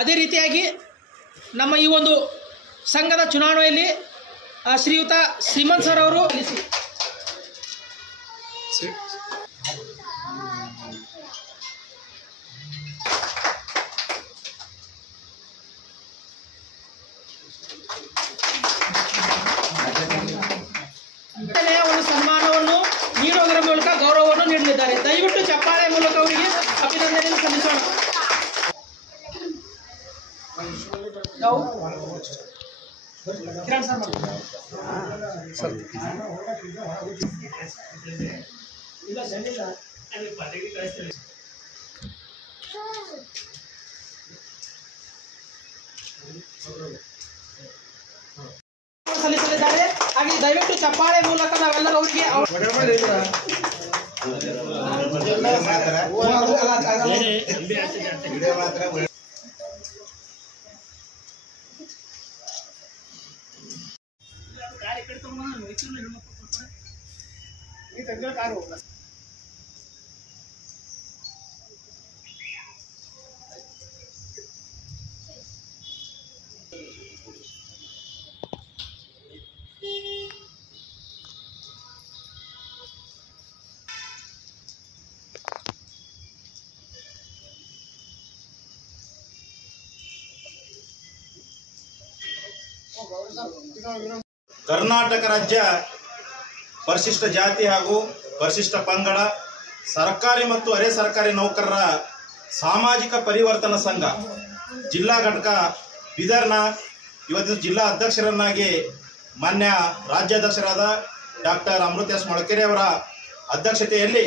ಅದೇ ರೀತಿಯಾಗಿ ನಮ್ಮ ಈ ಒಂದು ಸಂಘದ ಚುನಾವಣೆಯಲ್ಲಿ ಶ್ರೀಯುತ ಶ್ರೀಮಂತ್ ಸರ್ ಅವರು ಒಂದು ಸನ್ಮಾನವನ್ನು ನೀಡುವುದರ ಮೂಲಕ ಗೌರವವನ್ನು ನೀಡಲಿದ್ದಾರೆ. ದಯವಿಟ್ಟು ಚಪ್ಪಾಳೆ ಮೂಲಕ ಅವರಿಗೆ ಅಭಿನಂದನೆಯನ್ನು ಸಲ್ಲಿಸೋಣ. ಸಲ್ಲಿಸಲಿದ್ದಾರೆ. ಹಾಗೆ ದಯವಿಟ್ಟು ಚಪ್ಪಾಳೆ ಮೂಲಕ ನಾವೆಲ್ಲರೂ ಅವರಿಗೆ ಕರ್ನಾಟಕ ರಾಜ್ಯ ಪರಿಶಿಷ್ಟ ಜಾತಿ ಹಾಗೂ ಪರಿಶಿಷ್ಟ ಪಂಗಡ ಸರ್ಕಾರಿ ಮತ್ತು ಅರೆ ಸರ್ಕಾರಿ ನೌಕರರ ಸಾಮಾಜಿಕ ಪರಿವರ್ತನಾ ಸಂಘ ಜಿಲ್ಲಾ ಘಟಕ ಬೀದರ್ನ ಇವತ್ತಿನ ಜಿಲ್ಲಾ ಅಧ್ಯಕ್ಷರನ್ನಾಗಿ ಮಾನ್ಯ ರಾಜ್ಯಾಧ್ಯಕ್ಷರಾದ ಡಾಕ್ಟರ್ ಅಮೃತ ಎಸ್ ಮೊಳಕೆರೆ ಅವರ ಅಧ್ಯಕ್ಷತೆಯಲ್ಲಿ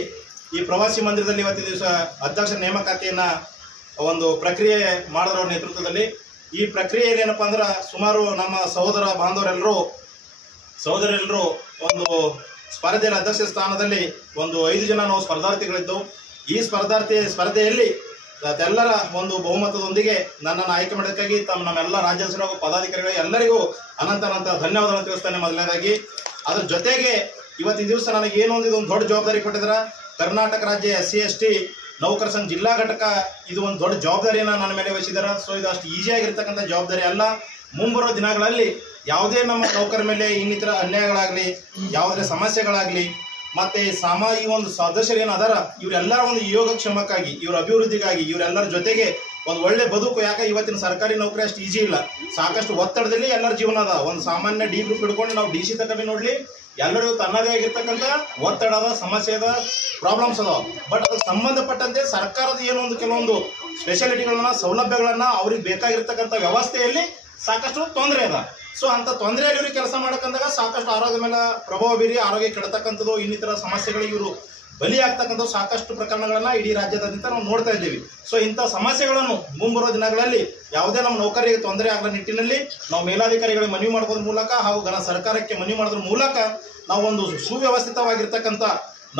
ಈ ಪ್ರವಾಸಿ ಮಂದಿರದಲ್ಲಿ ಇವತ್ತಿನ ದಿವಸ ಅಧ್ಯಕ್ಷ ನೇಮಕಾತಿಯನ್ನು ಒಂದು ಪ್ರಕ್ರಿಯೆ ಮಾಡಿದವರ ನೇತೃತ್ವದಲ್ಲಿ ಈ ಪ್ರಕ್ರಿಯೆಯಲ್ಲಿ ಏನಪ್ಪಾ ಅಂದ್ರೆ ಸುಮಾರು ನಮ್ಮ ಸಹೋದರ ಬಾಂಧವರೆಲ್ಲರೂ ಒಂದು ಸ್ಪರ್ಧೆಯಲ್ಲಿ ಅಧ್ಯಕ್ಷ ಸ್ಥಾನದಲ್ಲಿ ಒಂದು 5 ಜನ ನಾವು ಸ್ಪರ್ಧಾರ್ಥಿಗಳಿದ್ದವು. ಈ ಸ್ಪರ್ಧೆಯಲ್ಲಿ ಎಲ್ಲರ ಒಂದು ಬಹುಮತದೊಂದಿಗೆ ನನ್ನನ್ನು ಆಯ್ಕೆ ಮಾಡೋದಕ್ಕಾಗಿ ನಮ್ಮೆಲ್ಲ ರಾಜ್ಯಾಧ್ಯಕ್ಷರು ಹಾಗೂ ಪದಾಧಿಕಾರಿಗಳಿಗೆ ಎಲ್ಲರಿಗೂ ಅನಂತ ಧನ್ಯವಾದಗಳನ್ನು ತಿಳಿಸ್ತಾನೆ. ಮೊದಲನೇದಾಗಿ ಅದ್ರ ಜೊತೆಗೆ ಇವತ್ತಿನ ದಿವಸ ನನಗೆ ಏನು ಒಂದು ದೊಡ್ಡ ಜವಾಬ್ದಾರಿ ಕೊಟ್ಟಿದ್ದಾರೆ. ಕರ್ನಾಟಕ ರಾಜ್ಯ SC/ST ನೌಕರ ಸಂಘ ಜಿಲ್ಲಾ ಘಟಕ ಇದು ಒಂದು ದೊಡ್ಡ ಜವಾಬ್ದಾರಿಯನ್ನು ನನ್ನ ಮೇಲೆ ವಹಿಸಿದ್ದಾರೆ. ಸೊ ಇದು ಅಷ್ಟು ಈಸಿಯಾಗಿರ್ತಕ್ಕಂಥ ಜವಾಬ್ದಾರಿ ಅಲ್ಲ. ಮುಂಬರುವ ದಿನಗಳಲ್ಲಿ ಯಾವುದೇ ನಮ್ಮ ನೌಕರ ಮೇಲೆ ಇನ್ನಿತರ ಅನ್ಯಾಯಗಳಾಗಲಿ, ಯಾವುದೇ ಸಮಸ್ಯೆಗಳಾಗಲಿ, ಮತ್ತೆ ಈ ಒಂದು ಸದಸ್ಯರು ಏನು ಅದಾರ ಇವರೆಲ್ಲರ ಒಂದು ಯೋಗಕ್ಷೇಮಕ್ಕಾಗಿ, ಇವರ ಅಭಿವೃದ್ಧಿಗಾಗಿ, ಇವರೆಲ್ಲರ ಜೊತೆಗೆ ಒಂದು ಒಳ್ಳೆ ಬದುಕು. ಯಾಕೆ ಇವತ್ತಿನ ಸರ್ಕಾರಿ ನೌಕರಿ ಅಷ್ಟು ಈಜಿ ಇಲ್ಲ, ಸಾಕಷ್ಟು ಒತ್ತಡದಲ್ಲಿ ಎಲ್ಲರ ಜೀವನ ಅದ. ಒಂದು ಸಾಮಾನ್ಯ ಡಿ ಗ್ರೂಪ್ ಹಿಡ್ಕೊಂಡು ನಾವು DC ತನಕ ನೋಡ್ಲಿ, ಎಲ್ಲರಿಗೂ ತನ್ನದೇ ಆಗಿರ್ತಕ್ಕಂಥ ಒತ್ತಡ ಅದ, ಸಮಸ್ಯೆ ಅದ, ಪ್ರಾಬ್ಲಮ್ಸ್ ಅದಾವ. ಬಟ್ ಅದಕ್ಕೆ ಸಂಬಂಧಪಟ್ಟಂತೆ ಸರ್ಕಾರದ ಏನೋ ಒಂದು ಕೆಲವೊಂದು ಸ್ಪೆಷಾಲಿಟಿಗಳನ್ನ, ಸೌಲಭ್ಯಗಳನ್ನ, ಅವ್ರಿಗೆ ಬೇಕಾಗಿರ್ತಕ್ಕಂಥ ವ್ಯವಸ್ಥೆಯಲ್ಲಿ ಸಾಕಷ್ಟು ತೊಂದರೆ ಅದ. ಸೊ ಅಂತ ತೊಂದರೆಯಲ್ಲಿ ಇವ್ರಿಗೆ ಕೆಲಸ ಮಾಡಕ್ಕಂದಾಗ ಸಾಕಷ್ಟು ಆರೋಗ್ಯ ಮೇಲೆ ಪ್ರಭಾವ ಬೀರಿ ಆರೋಗ್ಯ ಕೆಡತಕ್ಕಂಥದ್ದು, ಇನ್ನಿತರ ಸಮಸ್ಯೆಗಳಿಗೆ ಇವರು ಬಲಿಯಾಗ್ತಕ್ಕಂಥ ಸಾಕಷ್ಟು ಪ್ರಕರಣಗಳನ್ನ ಇಡೀ ರಾಜ್ಯದಾದ್ಯಂತ ನಾವು ನೋಡ್ತಾ ಇದ್ದೀವಿ. ಸೊ ಇಂಥ ಸಮಸ್ಯೆಗಳನ್ನು ಮುಂಬರುವ ದಿನಗಳಲ್ಲಿ ಯಾವುದೇ ನಮ್ಮ ನೌಕರರಿಗೆ ತೊಂದರೆ ಆಗದ ನಿಟ್ಟಿನಲ್ಲಿ ನಾವು ಮೇಲಾಧಿಕಾರಿಗಳಿಗೆ ಮನವಿ ಮಾಡೋದ್ರ ಮೂಲಕ ಹಾಗೂ ಸರ್ಕಾರಕ್ಕೆ ಮನವಿ ಮಾಡೋದ್ರ ಮೂಲಕ ನಾವು ಒಂದು ಸುವ್ಯವಸ್ಥಿತವಾಗಿರ್ತಕ್ಕಂಥ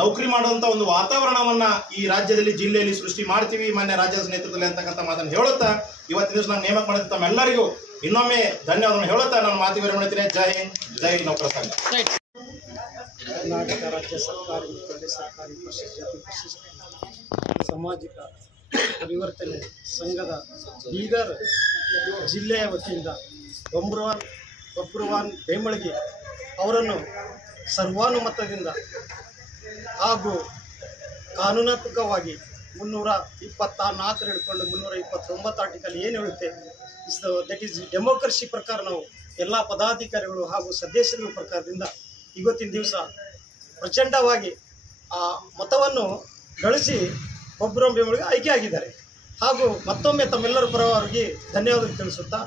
ನೌಕರಿ ಮಾಡುವಂತ ಒಂದು ವಾತಾವರಣವನ್ನ ಈ ರಾಜ್ಯದಲ್ಲಿ, ಜಿಲ್ಲೆಯಲ್ಲಿ ಸೃಷ್ಟಿ ಮಾಡ್ತೀವಿ ಮಾನ್ಯ ರಾಜ್ಯದ ನೇತೃತ್ವದಲ್ಲಿ ಅಂತಕ್ಕಂಥ ಮಾತನ್ನು ಹೇಳುತ್ತಾ ಇವತ್ತಿನ ದಿವಸ ನಾನು ನೇಮಕ ಮಾಡಿದ ತಮ್ಮೆಲ್ಲರಿಗೂ ಇನ್ನೊಮ್ಮೆ ಧನ್ಯವಾದವನ್ನು ಹೇಳುತ್ತಾ ನಾನು ಮಾತಿಗೆ ವಿರಮಿಸುತ್ತೇನೆ. ಜೈ ಹಿಂದ್, ಜೈ ನೌಕರ ಸಂಘ. ಕರ್ನಾಟಕ ರಾಜ್ಯ ಸರ್ಕಾರಿ ಮತ್ತು ಅರೆ ಸರ್ಕಾರಿ ಪರಿಶಿಷ್ಟ ಜಾತಿ ಪರಿಶಿಷ್ಟ ಸಾಮಾಜಿಕ ಪರಿವರ್ತನೆ ಸಂಘದ ಬೀದರ್ ಜಿಲ್ಲೆಯ ವತಿಯಿಂದ ಬಬ್ರುವಾನ್ ಬೇಮಳಿಗೆ ಅವರನ್ನು ಸರ್ವಾನುಮತದಿಂದ ಹಾಗೂ ಕಾನೂನಾತ್ಮಕವಾಗಿ 324 ಹಿಡ್ಕೊಂಡು 329 ಆರ್ಟಿಕಲ್ ಏನು ಹೇಳುತ್ತೆ, ದಟ್ ಈಸ್ ಡೆಮೋಕ್ರಸಿ ಪ್ರಕಾರ ನಾವು ಎಲ್ಲ ಪದಾಧಿಕಾರಿಗಳು ಹಾಗೂ ಸದಸ್ಯರ ಪ್ರಕಾರದಿಂದ ಇವತ್ತಿನ ದಿವಸ ಪ್ರಚಂಡವಾಗಿ ಆ ಮತವನ್ನು ಗಳಿಸಿ ಬಬ್ರುವಾನ್ ಬೇಮಳಿಗೆ ಆಯ್ಕೆ ಆಗಿದ್ದಾರೆ. ಹಾಗೂ ಮತ್ತೊಮ್ಮೆ ತಮ್ಮೆಲ್ಲರ ಪರವಾಗಿ ಧನ್ಯವಾದ ತಿಳಿಸುತ್ತಾ